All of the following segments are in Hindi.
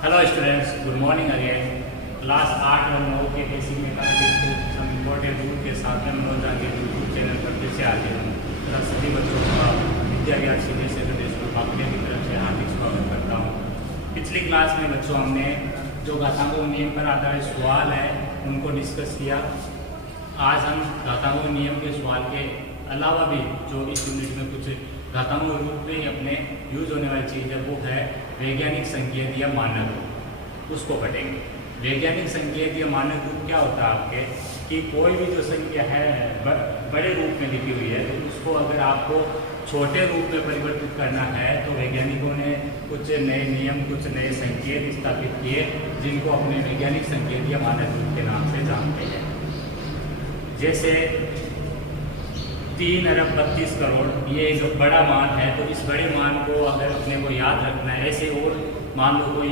Hello students, good morning again. Class 8 और 9 के बेसिक मैथमेटिक्स के सम इम्पोर्टेंट रूल के साथ में मनोज के यूट्यूब चैनल पर फिर से हाजिर हूँ। तथा सभी बच्चों का विद्या ज्ञान सीधे से प्रदेश में बाकियों की तरफ से हार्दिक स्वागत करता हूँ। पिछली क्लास में बच्चों हमने जो घातांकों नियम पर आधारित सवाल है उनको डिस्कस किया। आज हम घातांकों नियम के सवाल के अलावा भी जो इस यूनिट में कुछ घातांकों रूप में ही अपने यूज होने वाली चीज़ है वो है वैज्ञानिक संकेत या मानक रूप, उसको पढ़ेंगे। वैज्ञानिक संकेत या मानक रूप क्या होता है आपके कि कोई भी जो संख्या है बड़े रूप में लिखी हुई है तो उसको अगर आपको छोटे रूप में परिवर्तित करना है तो वैज्ञानिकों ने कुछ नए नियम, कुछ नए संकेत स्थापित किए जिनको अपने वैज्ञानिक संकेत या मानक रूप के नाम से जानते हैं। जैसे 3 अरब 32 करोड़, ये जो बड़ा मान है तो इस बड़े मान को अगर अपने को याद रखना है, ऐसे और मान लो कोई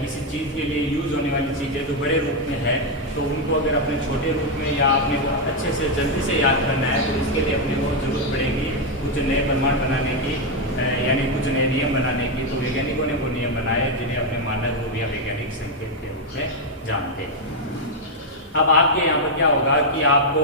किसी चीज़ के लिए यूज होने वाली चीज़ है तो बड़े रूप में है तो उनको अगर अपने छोटे रूप में या अपने को अच्छे से जल्दी से याद करना है तो इसके लिए अपने को जरूरत पड़ेगी कुछ नए प्रमाण बनाने की, यानी कुछ नए नियम बनाने की। तो वैज्ञानिकों ने वो नियम बनाए जिन्हें अपने मानक रूप या वैज्ञानिक संकेत के रूप में जानते हैं। अब आपके यहाँ पर क्या होगा कि आपको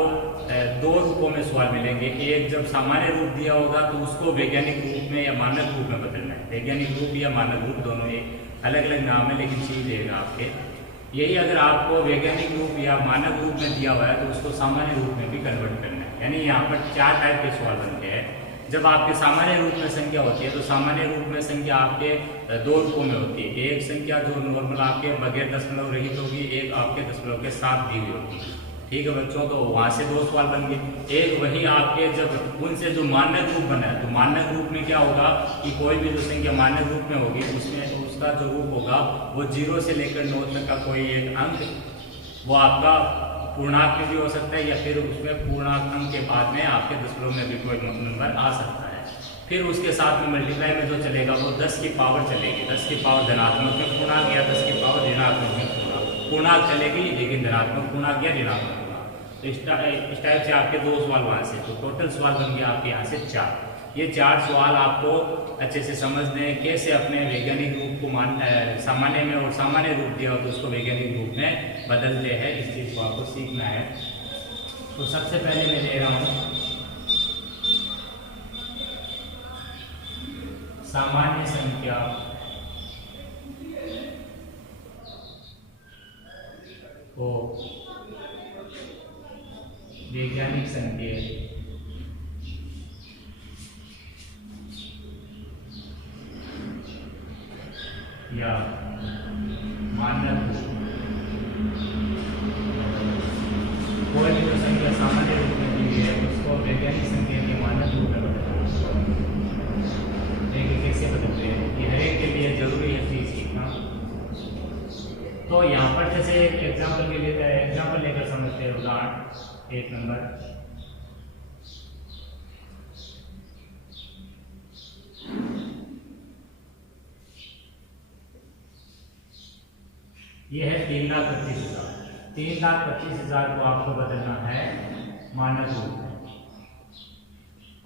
दो रूपों में सवाल मिलेंगे। एक जब सामान्य रूप दिया होगा तो उसको वैज्ञानिक रूप में या मानक रूप में बदलना है। वैज्ञानिक रूप या मानक रूप दोनों एक अलग अलग नाम है लेकिन चीज देगा आपके यही। अगर आपको वैज्ञानिक रूप या मानक रूप में दिया हुआ है तो उसको सामान्य रूप में भी कन्वर्ट करना है। यानी यहाँ पर 4 टाइप के सवाल बनते हैं। जब आपके सामान्य रूप में संख्या होती है तो सामान्य रूप में संख्या आपके 2 रूपों में होती है। एक संख्या जो नॉर्मल आपके बगैर दशमलव रहित होगी, एक आपके दशमलव के साथ दी हुई होगी। ठीक है बच्चों, तो वहाँ से 2 सवाल बन गए। एक वही आपके जब उनसे जो मानक रूप बना है तो मानक रूप में क्या होगा कि कोई भी जो संख्या मानक रूप में होगी उसमें उसका जो रूप होगा वो 0 से लेकर 9 तक का कोई एक अंक, वो आपका पूर्णांक में भी हो सकता है या फिर उसमें पूर्णांक अंक के बाद में आपके दशमलव में भी कोई नंबर आ सकता है। फिर उसके साथ में मल्टीप्लाई में जो चलेगा वो 10 की पावर चलेगी। 10 की पावर धनात्मक में पूर्णांक या 10 की पावर ऋणात्मक में पूर्णांक चलेगी लेकिन धनात्मक पूर्णांक या ऋणात्मक पूर्णांक। तो इस टाइप से आपके 2 सवाल वहाँ से, तो टोटल सवाल बन गया आपके यहाँ से 4। ये 4 सवाल आपको अच्छे से समझने हैं कैसे अपने वैज्ञानिक रूप को सामान्य में और सामान्य रूप दिया हो तो उसको वैज्ञानिक रूप में बदलते हैं। इस चीज़ को आपको सीखना है। तो सबसे पहले मैं ले रहा हूँ सामान्य संख्या को वैज्ञानिक संकेत या मानक रूप। कोई भी जो संख्या सामान्य रूप में दी गई है उसको वैज्ञानिक संकेत या मानक रूप में बदलना। देखिए कैसे बदलते हैं, ये हर एक के लिए जरूरी है चीज सीखना। तो यहाँ पर जैसे एग्जाम्पल के लिए एग्जाम्पल लेकर समझते हैं। उदाहरण 1 नंबर, ये है 3,25,000। 3,25,000 को आपको बदलना है मानक रूप में।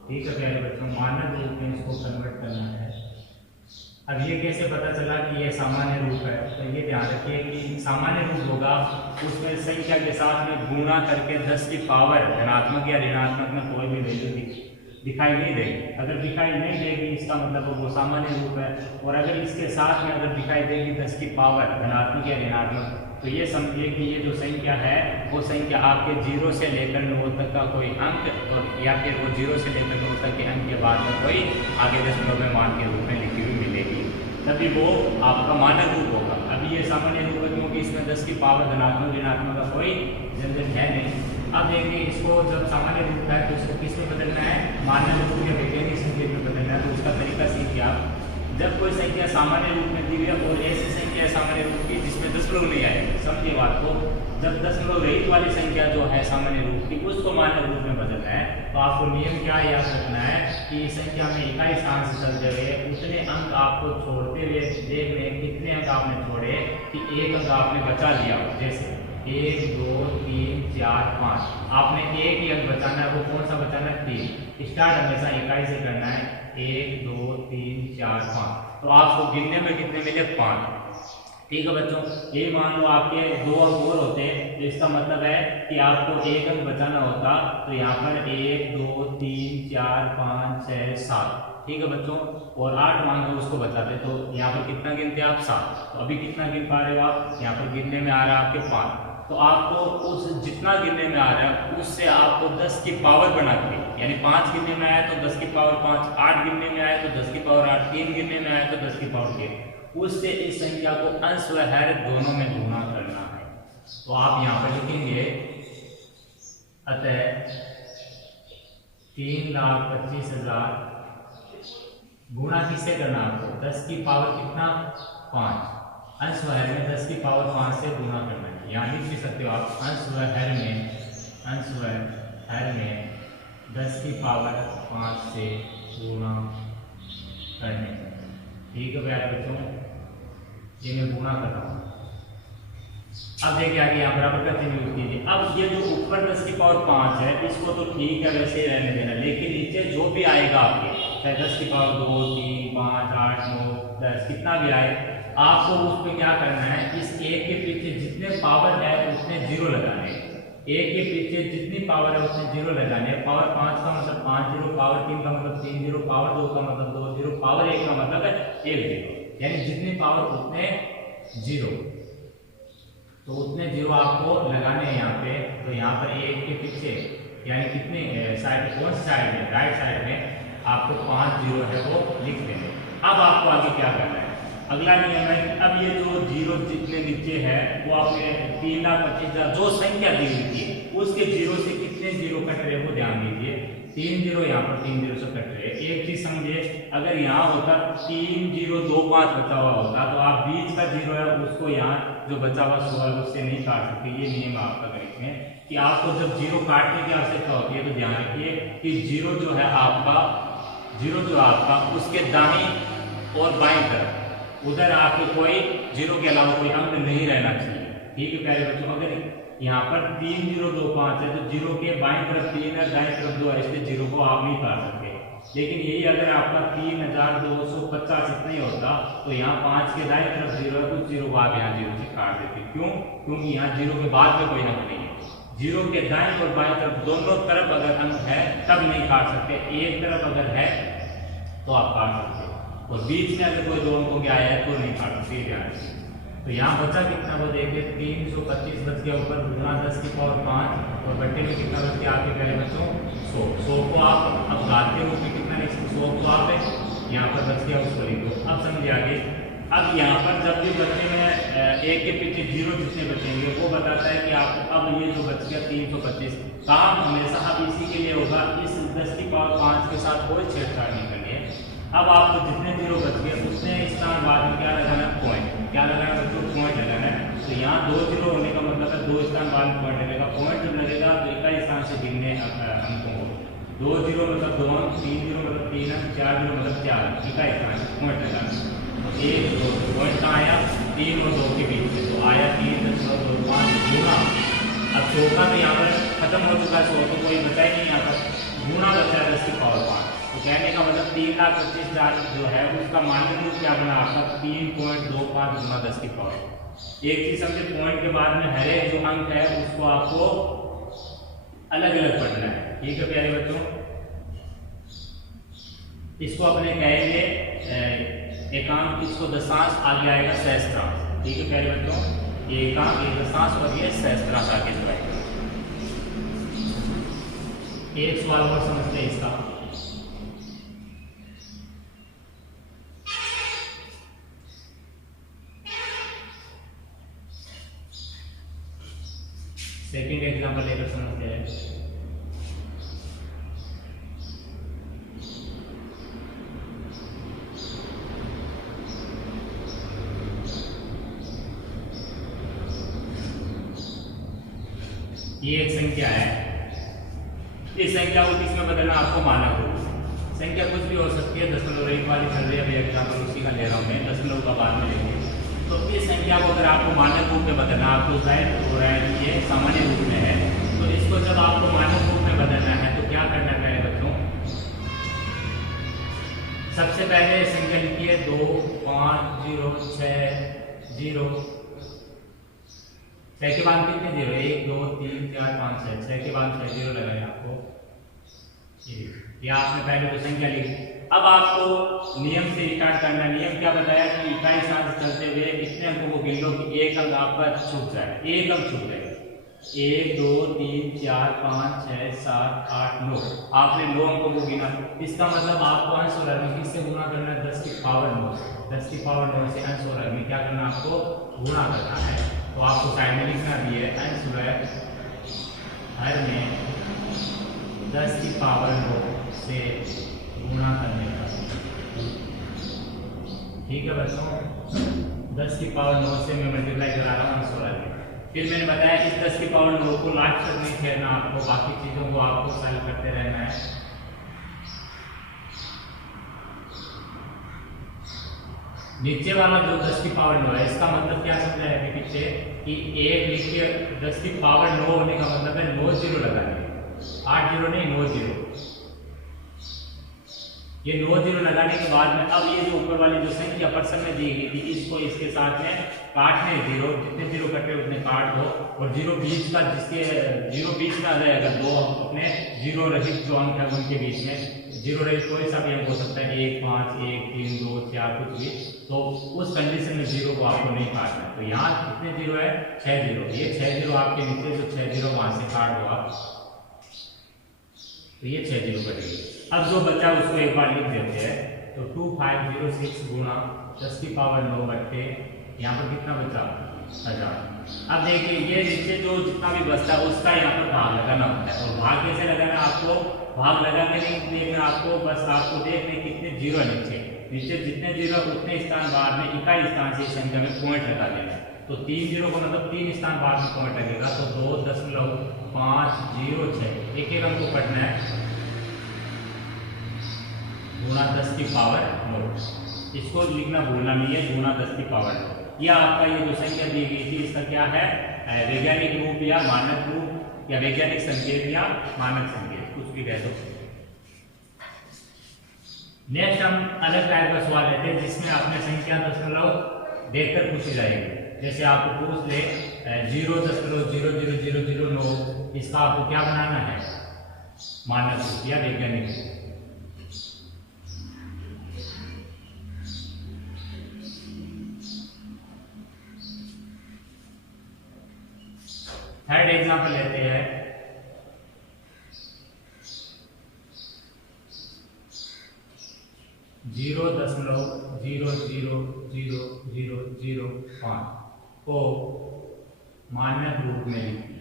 ठीक है प्यारे बच्चों, मानक रूप में इसको कन्वर्ट करना है। अब ये कैसे पता चला कि ये सामान्य रूप है, तो ये ध्यान रखिए कि सामान्य रूप होगा उसमें संख्या के साथ में गुणा करके 10 की पावर धनात्मक या ऋणात्मक में कोई भी वैल्यू दिखाई नहीं देगी। अगर दिखाई नहीं देगी इसका मतलब वो सामान्य रूप है। और अगर इसके साथ में अगर दिखाई देगी 10 की पावर धनात्मक या ऋणात्मक तो ये समझिए कि ये जो संख्या है वो संख्या आपके 0 से लेकर 9 तक का कोई अंक और या फिर वो 0 से लेकर 9 तक के अंक के बाद में कोई आगे दशमलव में मान के रूप में लिखी हुई मिलेगी, तभी वो आपका मानक रूप होगा। अभी ये सामान्य रूप है क्योंकि इसमें 10 की पावर धनात्मक ऋणात्मक का कोई झंझट है नहीं। अब देखिए इसको जब सामान्य रूप है तो इसको किस में बदलना है, मानक रूप या वैज्ञानिक संकेत में बदलना है। तो उसका तरीका सीखिए आप। जब कोई संख्या सामान्य रूप में दी हुई है और ऐसी संख्या सामान्य रूप की जिसमें दशमलव नहीं आएगा, समझिए बात को। जब दशमलव रहित वाली संख्या जो है सामान्य रूप की उसको मानक रूप में बदलना है तो आपको नियम क्या याद रखना है कि संख्या में इकाई स्थान से चल जाए उतने अंक आपको छोड़ते हुए देखने कितने अंक आपने छोड़े कि एक अंक आपने बचा लिया। जैसे 1 2 3 4 5 आपने एक ही अंक बचाना है, वो कौन सा बचाना है? 3। स्टार्ट हमेशा इकाई से करना है। 1 2 3 4 5। तो आपको गिनने में कितने मिले? 5। ठीक है बच्चों, ये मान लो आपके 2 अंक और होते हैं, तो इसका मतलब है कि आपको 1 अंक बचाना होता, तो यहाँ पर 1 2 3 4 5 6 7, ठीक है बच्चों, और 8 मान लो उसको बचाते, तो यहाँ पर कितना गिनते आप 7। तो अभी कितना गिन पा रहे हो आप, यहाँ पर गिनने में आ रहा है आपके 5। तो आपको उस जितना गिनने में आ रहा है उससे आपको 10 की पावर बना के, यानी 5 गिनने में आया तो 10 की पावर 5, 8 गिनने में आया तो 10 की पावर 8, 3 गिनने में आया तो 10 की पावर 3, उससे इस संख्या को अंश व हर दोनों में गुणा करना है। तो आप यहाँ पर लिखेंगे, अतः 3,25,000 गुणा किससे करना आपको, 10 की पावर कितना 5, अंश व हर में 10 की पावर 5 से गुणा करना है। यहाँ लिख भी सकते हो आप, अंश व हर में 10 की पावर 5 से गुणा करने। ठीक है प्यारे बच्चों, ये मैं गुणा कर रहा हूँ। अब देखिए आगे यहाँ बराबर का चिन्ह यूज कीजिए। अब ये जो ऊपर 10 की पावर 5 है, इसको तो ठीक है वैसे ही रहने देना, लेकिन नीचे जो भी आएगा आपके, चाहे 10 की पावर 2 3 5 8 9 10 कितना भी आए, आपको उस पर क्या करना है, इस एक के पीछे जितने पावर है उतने 0 लगाने। एक के पीछे जितनी पावर है उसमें 0 लगाने। पावर 5 का मतलब 5 0, पावर 3 का मतलब 3 0, पावर 2 का मतलब 2 0, पावर 1 का मतलब है 1 0, यानी जितनी पावर उतने 0, तो उतने 0 आपको लगाने हैं यहाँ पे। तो यहाँ पर 1 के पीछे यानी कितने साइड, कौन सी साइड में, राइट साइड में आपको 5 0 है वो लिख देंगे। अब आपको आगे क्या करना है, अगला नियम है कि अब ये जो 0 जितने नीचे है वो आपने 3,25,000 जो संख्या दी हुई थी उसके 0 से कितने 0 कट रहे वो ध्यान दीजिए। 3 0 यहाँ पर 3 0 से कट रहे। एक चीज समझिए, अगर यहाँ होता 3 0 2 5 बचा हुआ होता तो आप बीच का 0 है उसको यहाँ जो बचा हुआ 16 उससे नहीं काट सकते। ये नियम आपका गणित में कि आपको जब 0 काटने की आवश्यकता होती है तो ध्यान रखिए कि 0 जो है आपका उसके दाईं और बाईं तरफ उधर आपको कोई 0 के अलावा कोई अंक नहीं रहना चाहिए। ठीक है प्यारे बच्चों, अगर यहाँ पर 3 0 2 5 है तो 0 के बाईं तरफ 3 है, दाईं तरफ 2 है, इसलिए 0 को आप नहीं काट सकते। लेकिन यही अगर आपका 3,250 इतना ही होता तो यहाँ 5 के दाईं तरफ 0 है, कुछ 0 को आप यहाँ 0 से काट देते। क्यों? क्योंकि यहाँ 0 के बाद में कोई अंक नहीं है। 0 के दाईं और बाईं तरफ दोनों तरफ अगर अंक है तब नहीं काट सकते, एक तरफ अगर है तो आप काट सकते, और बीच में अगर कोई 2 अंकों के आया है तो नहीं काट सकते। तो यहाँ बचा कितना वो देखिए, 325 बच गया ऊपर, गुना 10 की पावर 5 और बट्टे में कितना बच गया आपके प्यारे बच्चों 100। 100 को आप अब घात के रूप में कितना लिख सकते, 100 को आप यहाँ पर बच गया उसको लिख दो। अब समझिए आगे, अब यहाँ पर जब भी बच्चे में एक के पीछे 0 जितने बचेंगे वो बताता है कि आपको अब ये जो बच गया 325 काम हमेशा अब इसी के लिए होगा, इस 10 की पावर 5 के साथ कोई छेड़छाड़ नहीं करनी है। अब आपको जितने 0 बच गए उतने स्थान बाद में क्या लगाना है, पॉइंट। क्या लगाना बच्चों, पॉइंट लगाना है। तो यहाँ 2 0 होने का मतलब है 2 स्थान बाद में पॉइंट लगेगा। पॉइंट जब लगेगा तो इकाई स्थान से गिनने अंकों को, 2 0 मतलब 2 अंक, 3 0 मतलब 3 अंक, 4 0 मतलब 4 अंक, इकाई स्थान से पॉइंट लगाना। 1 2 पॉइंट कहाँ आया, 3 और 2 के बीच में, तो आया 3.25 गुना। अब 100 का तो यहाँ पर खत्म हो चुका है, 100 तो कोई बचा ही नहीं, यहाँ पर गुना बचा है 10 की पावर 5। तो कहने का मतलब 3,25,000 जो है उसका मानक रूप क्या बना आपका 3.25 गुना 10 की पावर। एक चीज समझे, पॉइंट के बाद में हर एक जो अंक है उसको आपको अलग अलग पढ़ना है। ठीक है प्यारे बच्चों, इसको अपने कहेंगे एकांक, इसको दशांश, आगे आएगा सहस्त्रांश। ठीक है प्यारे बच्चों, ये एकांक, ये दशांश और ये सहस्त्रांश आगे जो आएगा। एक सवाल और समझते हैं इसका। सेकंड एग्जांपल लेकर समझते हैं। ये एक संख्या है, इस संख्या को किसमें बदलना आपको मानक रूप। संख्या कुछ भी हो सकती है, दशमलव एक वाली चल रही है, अभी एग्जांपल उसी का ले रहा हूँ मैं, दशमलव का बाद में लेंगे। तो इस संख्या को अगर आपको मानक रूप में बदलना, आपको जाहिर हो रहा है कि ये सामान्य रूप में है, तो इसको जब आपको मानक रूप में बदलना है तो क्या करना है बच्चों, सबसे पहले संख्या लिखिए 2 5 0 6 0, 6 के बाद कितने जीरो, 1 2 3 4 5 6, 6 के बाद 6 जीरो लगाए आपको, ये आपने पहले तो संख्या लिखी। अब आपको नियम से रिकॉर्ड करना। नियम क्या बताया कि इकाई स्थान से चलते हुए इतने अंकों को गिन लो कि एक अंक आपका छूट जाए, एक अंक छूट जाए। 1 2 3 4 5 6 7 8 9, आपने 9 अंकों को गिना। इसका मतलब आपको अंश और हर में किससे गुणा करना है, 10 की पावर 9 से। 10 की पावर 9 से अंश और हर में क्या करना, आपको गुणा करना है। तो आपको साइड में लिखना भी है, अंश और हर में 10 की पावर 9 से गुणा करने का। ठीक है बच्चों, 10 की पावर 9 से मैं मल्टीप्लाई करा रहा हूँ अंश और हर में। फिर मैंने बताया इस 10 की पावर 9 को लास्ट तक नहीं छेड़ना आपको, बाकी चीजों को आपको सॉल्व करते रहना है। नीचे वाला जो 10 की पावर 9 है, इसका मतलब क्या समझा है पीछे कि एक लिखिए 10 की पावर 9 होने का मतलब है 9 जीरो लगाने, 8 जीरो नहीं 9 जीरो। ये 9 जीरो लगाने के बाद में अब ये जो ऊपर वाली जो संख्या पर्सन में दी गई थी, इसको इसके साथ में काटने, जीरो जितने जीरो कटे उतने काट दो, और जीरो बीच का, जिसके जीरो बीच में आ जाएगा, दो अपने जीरो रहित जो अंक है उनके बीच में, जीरो रहित कोई सा भी अंक हो सकता है, 1 5 1 3 2 4 कुछ भी, तो उस कंडीशन में जीरो को आपको नहीं काटना। तो यहाँ कितने जीरो है, 6 जीरो। ये 6 जीरो आपके नीचे जो 6 जीरो वहां से काट दो आप, तो ये 6 जीरो कटेगी। अब जो बचा उसको एक बार लिख देते हैं, तो 2506 गुणा 10 की पावर 9 बट्टे यहाँ पर कितना बचा, 1000। अब देखिए ये नीचे जो जितना भी बचता है उसका यहाँ पर भाग लगाना होता है, और भाग कैसे लगाना, आपको भाग लगा के नहीं देखना, आपको बस आपको देखने कितने जीरो है नीचे, नीचे जितने जीरो उतने स्थान बाद में इकाई स्थान से संख्या में पॉइंट लगा देना। तो 3 जीरो को मतलब 3 स्थान बाद में पॉइंट लगेगा, तो 2.506 एक एक अंक को पढ़ना है, गुणा 10 की पावर 9। इसको लिखना भूलना नहीं है, गुणा 10 की पावर 9। यह आपका ये जो संख्या दी गई थी इसका क्या है, वैज्ञानिक रूप या मानक रूप या वैज्ञानिक संकेत या मानक संकेत, कुछ भी कह दो। नेक्स्ट हम अलग टाइप का सवाल लेते हैं जिसमें आपने संख्या दशमलव देखकर पूछी जाएगी। जैसे आपको पूछ ले 0.00009, इसका आपको क्या बनाना है, मानक रूप या वैज्ञानिक रूप। थर्ड एग्जांपल लेते हैं, 0.00005 को मानक रूप में लिखिए,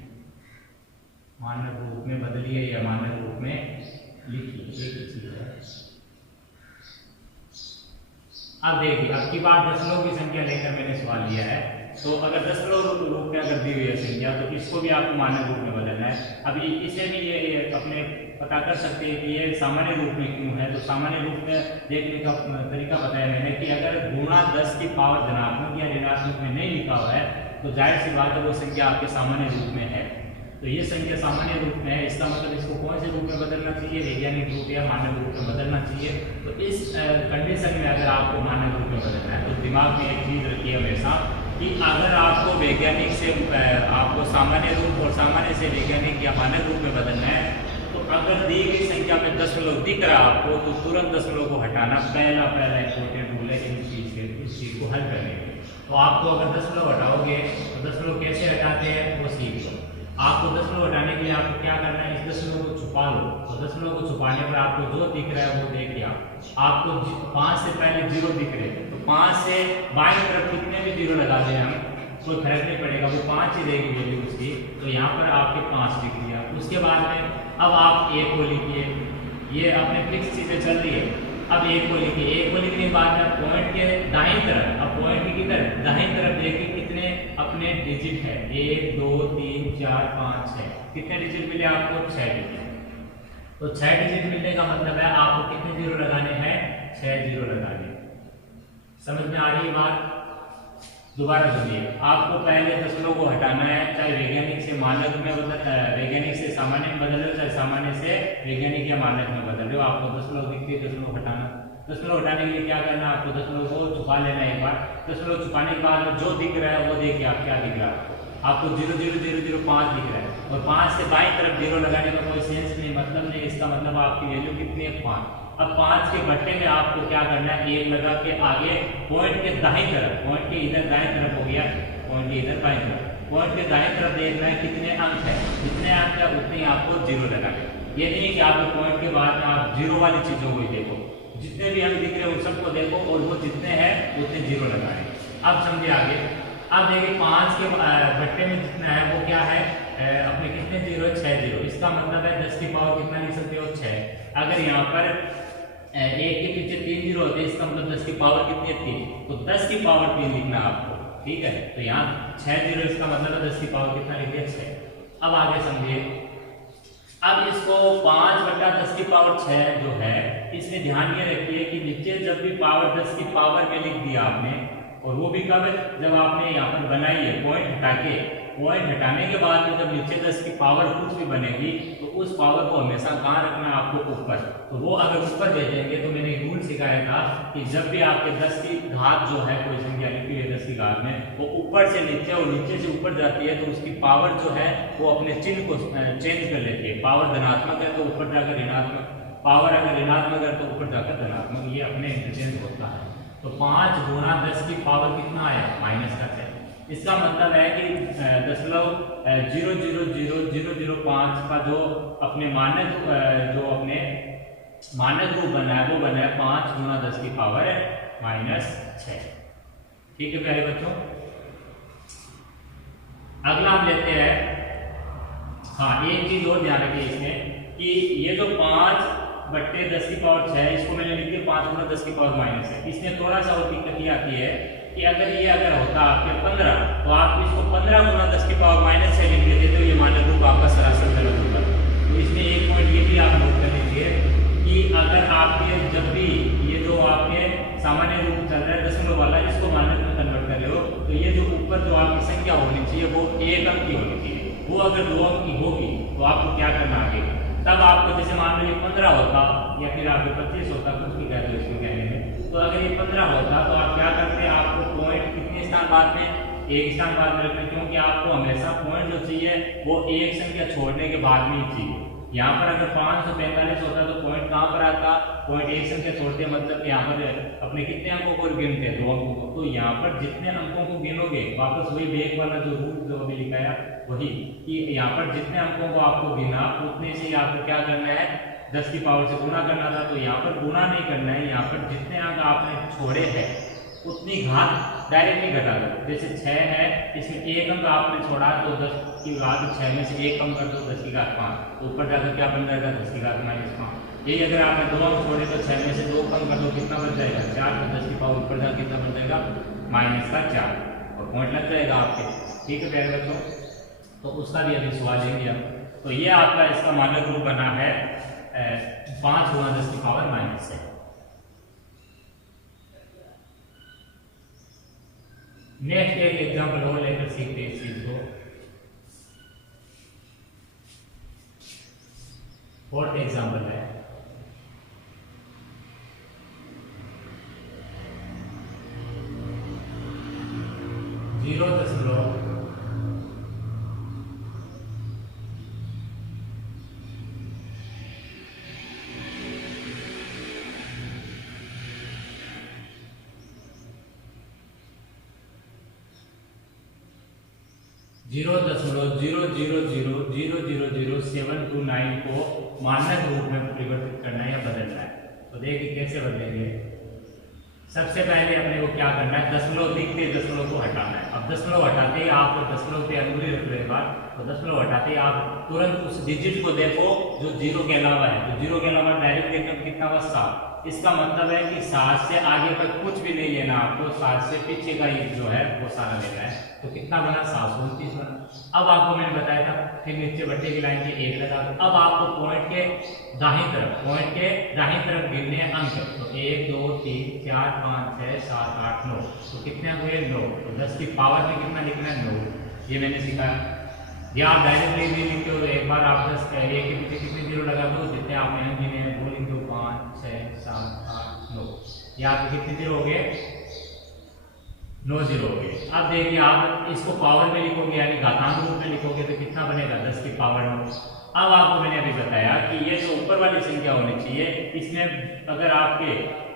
मानक रूप में बदलिए या मानक रूप में लिखिए, एक ही चीज है। अब देखिए, अब की बार दशमलव की संख्या लेकर मैंने सवाल लिया है, तो अगर दशमलव रूप में अगर दी हुई है संख्या, तो इसको भी आपको मानक रूप में बदलना है। अभी इसे भी ये अपने पता कर सकते हैं कि ये सामान्य रूप में क्यों है। तो सामान्य रूप में देखने का तरीका बताया मैंने कि अगर गुणा 10 की पावर धनात्मक या ऋणात्मक में नहीं लिखा हुआ है, तो जाहिर सी बात है वो संख्या आपके सामान्य रूप में है। तो ये संख्या सामान्य रूप में है, इसका मतलब इसको कौन से रूप में बदलना चाहिए, वैज्ञानिक रूप या मानक रूप में बदलना चाहिए। तो इस कंडीशन में अगर आपको मानक रूप में बदलना है, तो दिमाग में एक चीज रखिए हमेशा कि अगर आपको वैज्ञानिक से आपको सामान्य रूप और सामान्य से वैज्ञानिक या मानक रूप में बदलना है, तो अगर दी गई संख्या में दशमलव दिख रहा है आपको, तो तुरंत दशमलव को हटाना पहला इंपॉर्टेंट रूल है इस चीज को हल करने के। तो आपको अगर दशमलव हटाओगे तो दशमलव कैसे हटाते हैं वो सीख लो। आपको दशमलव हटाने के लिए आपको क्या करना है, इस दशमलव को छुपा लो। तो दशमलव को छुपाने पर आपको जो दिख रहा है वो देखिए, आपको 5 से पहले जीरो दिख रहे हैं, तो 5 से बाईं तरफ कितने भी जीरो लगा दें हम, कोई फर्क नहीं पड़ेगा, वो 5 ही रहेगी वैल्यू उसकी। तो यहाँ पर आपके 5 दिख दिया। उसके बाद में अब आप 1 को लिखिए, ये अपने फिक्स चीजें चल रही है। अब 1 को लिखिए, 1 को लिखने के बाद में पॉइंट के दाईं तरफ, अब पॉइंट की किधर, दाईं तरफ देखिए कितने अपने डिजिट है, 1 2 3 4 5 6, कितने डिजिट मिले आपको, 6 डिजिट। तो 6 डिजिट मिलने का मतलब है आपको कितने जीरो लगाने हैं, 6 जीरो लगाने। समझ में आ रही है बात? दोबारा सुनिए, आपको पहले दशमलव को हटाना है, चाहे वैज्ञानिक से मानक में वैज्ञानिक से सामान्य में बदल रहे, चाहे सामान्य से वैज्ञानिक या मानक में बदल रहे हो, आपको दशमलव दिखती है, दशमलव हटाना। दशमलव हटाने के लिए क्या करना है, आपको दशमलव को छुपा लेना एक बार। 10 छुपाने के बाद जो दिख रहा है वो देखिए आप क्या दिख रहा है आपको 0.0005 दिख रहा है और 5 से बाईं तरफ 0 लगाने का कोई सेंस नहीं, मतलब नहीं। इसका मतलब आपकी वैल्यू कितनी है 5। अब 5 के बट्टे में आपको क्या करना है 1 लगा के आगे पॉइंट के दाईं तरफ, पॉइंट के इधर दाईं तरफ हो गया, पॉइंट के इधर बाईं तरफ, पॉइंट के दाईं तरफ देखना है कितने अंक है, जितने अंक है उतने ही आपको 0 लगाने। ये नहीं है कि आपके पॉइंट के बाद में आप 0 वाली चीजों को ही देखो, जितने भी अंक दिख रहे हैं उन सबको देखो और वो जितने हैं उतने 0 लगाए। अब समझिए आगे। अब देखिए 5 के बट्टे में जितना है वो क्या है अपने कितने 0 है 6 0। इसका मतलब है 10 की पावर कितना लिख सकते हो 6। अगर यहाँ पर 1 के पीछे 3 0 होते हैं इसका मतलब 10 की पावर कितनी है 3, तो 10 की पावर 3 लिखना आपको, ठीक है। तो यहाँ 6 0 इसका मतलब है 10 की पावर कितना लिख दिया 6। अब आगे समझिए। अब इसको 5/10 की पावर 6 जो है इसमें ध्यान ये रखिए कि नीचे जब भी पावर 10 की पावर में लिख दिया आपने, और वो भी कब जब आपने यहाँ पर बनाई है पॉइंट हटा के, पॉइंट हटाने के बाद में जब नीचे 10 की पावर कुछ भी बनेगी तो उस पावर को हमेशा कहाँ रखना है आपको ऊपर। तो वो अगर ऊपर भेजेंगे तो मैंने एक रूल सिखाया था कि जब भी आपके 10 की घात जो है कोई संख्या लिखी है 10 की घात में, वो ऊपर से नीचे और नीचे से ऊपर जाती है तो उसकी पावर जो है वो अपने चिन्ह को चेंज कर लेती है। पावर धनात्मक है तो ऊपर जाकर ऋणात्मक, पावर अगर ऋणात्मक है तो ऊपर जाकर धनात्मक, ये अपने इंटरचेंज होता है। तो 5 गुना 10 की पावर कितना आया -6। इसका मतलब है कि 0.00005 का जो अपने मानक रूप बना है वो बना है 5 गुना 10 की पावर -6। ठीक है प्यारे बच्चों। अगला हम लेते हैं, हाँ एक चीज और ध्यान रखिए इसमें कि ये जो 5/10 की पावर 6 है इसको मैंने लिख दिया 5 गुना 10 की पावर -6। इसमें थोड़ा सा और दिक्कत ये आती है कि अगर होता आपके 15 तो आप इसको 15 गुना 10 की पावर -6 लिख देते तो ये मानक रूप आपका सरासर गलत होता। तो इसमें एक पॉइंट ये भी आप नोट कर लीजिए कि अगर आपके जब भी ये जो आपके सामान्य रूप चल रहा है दशमलव वाला इसको मानक में कन्वर्ट कर रहे हो तो ये जो ऊपर जो आपकी संख्या होनी चाहिए वो 1 अंक की होनी चाहिए। वो अगर 2 अंक की होगी तो आपको क्या करना आगे, तब आपको जैसे मान लीजिए 15 होता या फिर आपके 25 होता, कुछ भी कहते हो इसको कहने में, तो अगर ये 15 होता तो आप क्या करते, आपको पॉइंट कितने स्थान बाद में, 1 स्थान बाद में रखना, क्योंकि आपको हमेशा पॉइंट जो चाहिए वो एक संख्या छोड़ने के बाद में ही चाहिए। यहाँ पर अगर 545 होता तो पॉइंट कहाँ पर आता, पॉइंट एक संख्या छोड़ते मतलब यहाँ पर अपने कितने अंकों को गिनते हैं 2 अंकों को। तो यहाँ पर जितने अंकों को गिनोगे वापस वही बेग वाला जो रूल जो अभी लिखाया वही कि यहाँ पर जितने अंकों को आपको गिना उतने से ही आपको क्या करना है 10 की पावर से गुना करना था। तो यहाँ पर गुना नहीं करना है, यहाँ पर जितने अंक आपने छोड़े हैं उतनी घात डायरेक्टली घटा दो। जैसे 6 है इसमें 1 अंक आपने छोड़ा तो 10 की घात 6 में से 1 कम कर दो 10 की घात 5, तो ऊपर जाकर क्या बन जाएगा 10 की घात -5। यही अगर आपने 2 अंक छोड़े तो 6 में से 2 कम कर दो कितना बन जाएगा 4, तो 10 की पावर ऊपर जाकर कितना बन जाएगा -4 और पॉइंट लग जाएगा आपके। ठीक है प्यारे बच्चों, तो उसका भी अभी सवाल लेंगे हम। तो ये आपका इसका मानक रूप बना है 5 गुना 10 की पावर -6। नेक्स्ट एक एग्जांपल और लेकर सीखते हैं इस चीज को। 4th एग्जांपल है, जीरो दशमलव 0.000000729 को मानक रूप में परिवर्तित करना है या बदलना है। तो देखिए कैसे बदलेंगे। सबसे पहले अपने को क्या करना है, दशमलव दिखते दशमलव को हटाना है। अब दशमलव हटाते ही आप दशमलव पे अंगुली रख रहे बाद तो दशमलव हटाते ही आप तुरंत उस डिजिट को देखो जो 0 के अलावा है। तो 0 के अलावा डायरेक्ट देखकर कितना हुआ 7। इसका मतलब है कि 7 से आगे तक कुछ भी नहीं लेना आपको, 7 से पीछे का ये जो है वो सारा लेना है। तो कितना बना 729 बना। अब आपको मैंने बताया था फिर नीचे बट्टे की लाइन के 1 लगा। अब आपको पॉइंट के दाहिनी तरफ गिनने अंक। तो 1 2 3 4 5 6 7 8 9। तो कितने हुए 9। तो 10 की पावर में कितना लिखना है 9। ये मैंने सिखाया। या आप डायरेक्टली नहीं लिखते हो, एक बार आप 10 1 के पीछे कितने 0 लगा दो, जितने आपने अंक गिने हैं वो लिख दो 5 6 7 8 9। ये आपके कितने 0 हो गए 9 जीरो हो गए। अब देखिए आप इसको पावर में लिखोगे यानी घातांक रूप में लिखोगे तो कितना बनेगा 10 की पावर 9। अब आपको मैंने अभी बताया कि ये जो ऊपर वाली संख्या होनी चाहिए इसमें अगर आपके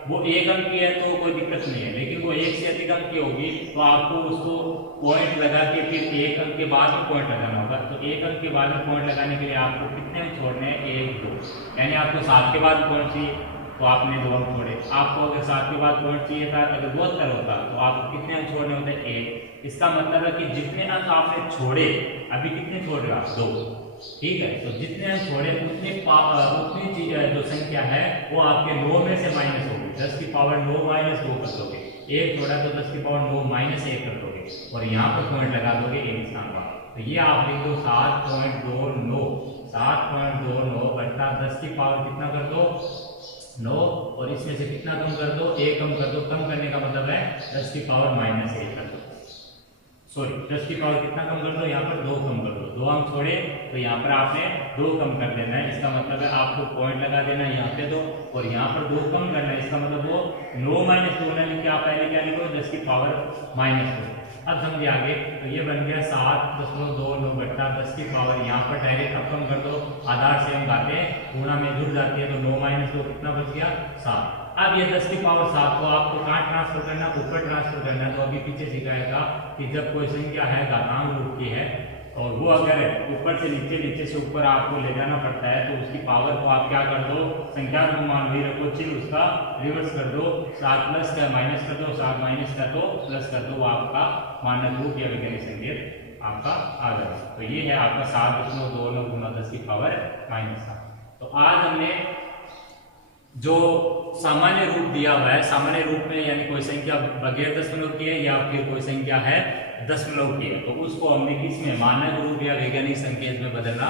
वो एक अंक की है तो कोई दिक्कत नहीं है, लेकिन वो एक से अधिक अंक की होगी तो आपको उसको पॉइंट लगा के फिर एक अंक के बाद में पॉइंट लगाना होगा। तो एक अंक के बाद में पॉइंट लगाने के लिए आपको कितने अंक छोड़ने हैं 1 2, यानी आपको 7 के बाद पॉइंट चाहिए तो आपने 2 अंक छोड़े। आपको अगर 7 के बाद पॉइंट चाहिए था अगर 72 होता तो आपको कितने अंक छोड़ने होते 1। इसका मतलब है कि जितने अंक आपने छोड़े अभी कितने छोड़ रहे हो आप 2, ठीक है। तो जितने अंक छोड़े उतनी चीज जो संख्या है वो आपके 9 में से माइनस होगी। 10 की पावर 9 माइनस 2 कर दोगे, 1 छोड़ा तो 10 की पावर 9 माइनस 1 कर दोगे और यहाँ पर पॉइंट लगा दोगे एक स्थान पर। तो ये आप लिख दो 7.29, 7.29 बटा 10 की पावर कितना कर दो 9 और इसमें से कितना कम कर दो 1 कम कर दो। कम करने का मतलब है 10 की पावर माइनस 1 कर दो, सॉरी 10 की पावर कितना कम कर दो यहाँ पर 2 कम कर दो। 2 अंक छोड़े तो यहाँ पर आपने 2 कम कर देना है। इसका मतलब है आपको पॉइंट लगा देना है यहाँ पे 2 और यहाँ पर 2 कम करना है। इसका मतलब वो 9 माइनस 2 ना लिखे आप पहले क्या लिखो 10 की पावर माइनस 2। अब समझिए आगे तो ये बन गया 7.29 बट्टा 10 की पावर यहाँ पर डायरेक्ट अब कम कर दो, आधार से हम आते हैं गुणा में जुड़ जाती है तो 9 माइनस 2 कितना बच गया 7। अब ये 10 की पावर 7 को आपको कहाँ ट्रांसफर करना ऊपर ट्रांसफर करना। तो अभी पीछे सिखाएगा कि जब कोई संख्या है घातांक रूप की है और वो अगर ऊपर से नीचे नीचे से ऊपर आपको ले जाना पड़ता है तो उसकी पावर को आप क्या कर दो संख्या को मान भी रखो, चिन्ह उसका रिवर्स कर दो। 7 प्लस का माइनस कर दो, 7 माइनस का तो प्लस कर दो, वो आपका मानक रूप या वैज्ञानिक संकेत आपका आ जाएगा। तो ये है आपका 7.29 गुना 10 की पावर माइनस 7। तो आज हमने जो सामान्य रूप दिया हुआ है, सामान्य रूप में यानी कोई संख्या बगैर दशमलव की है या फिर कोई संख्या है दशमलव की है तो उसको हमने किस में मानक रूप या वैज्ञानिक संकेत में बदलना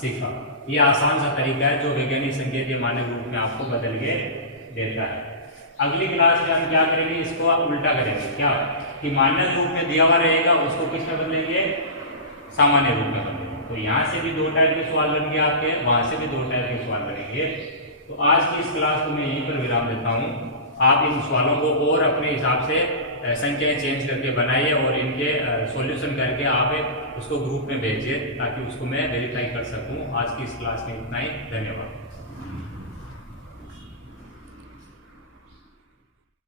सीखा। ये आसान सा तरीका है जो वैज्ञानिक संकेत या मानक रूप में आपको बदल के देता है। अगली क्लास में हम क्या करेंगे इसको आप उल्टा करेंगे, क्या कि मानक रूप में दिया हुआ रहेगा उसको किस में बदलेंगे सामान्य रूप में बदलेंगे। तो यहाँ से भी 2 टाइप के सवाल बन गए आपके, वहां से भी 2 टाइप के सवाल बनेंगे। तो आज की इस क्लास को मैं यहीं पर विराम देता हूँ। आप इन सवालों को और अपने हिसाब से संख्याएं चेंज करके बनाइए और इनके सॉल्यूशन करके आप उसको ग्रुप में भेजिए ताकि उसको मैं वेरीफाई कर सकूँ। आज की इस क्लास में इतना ही, धन्यवाद।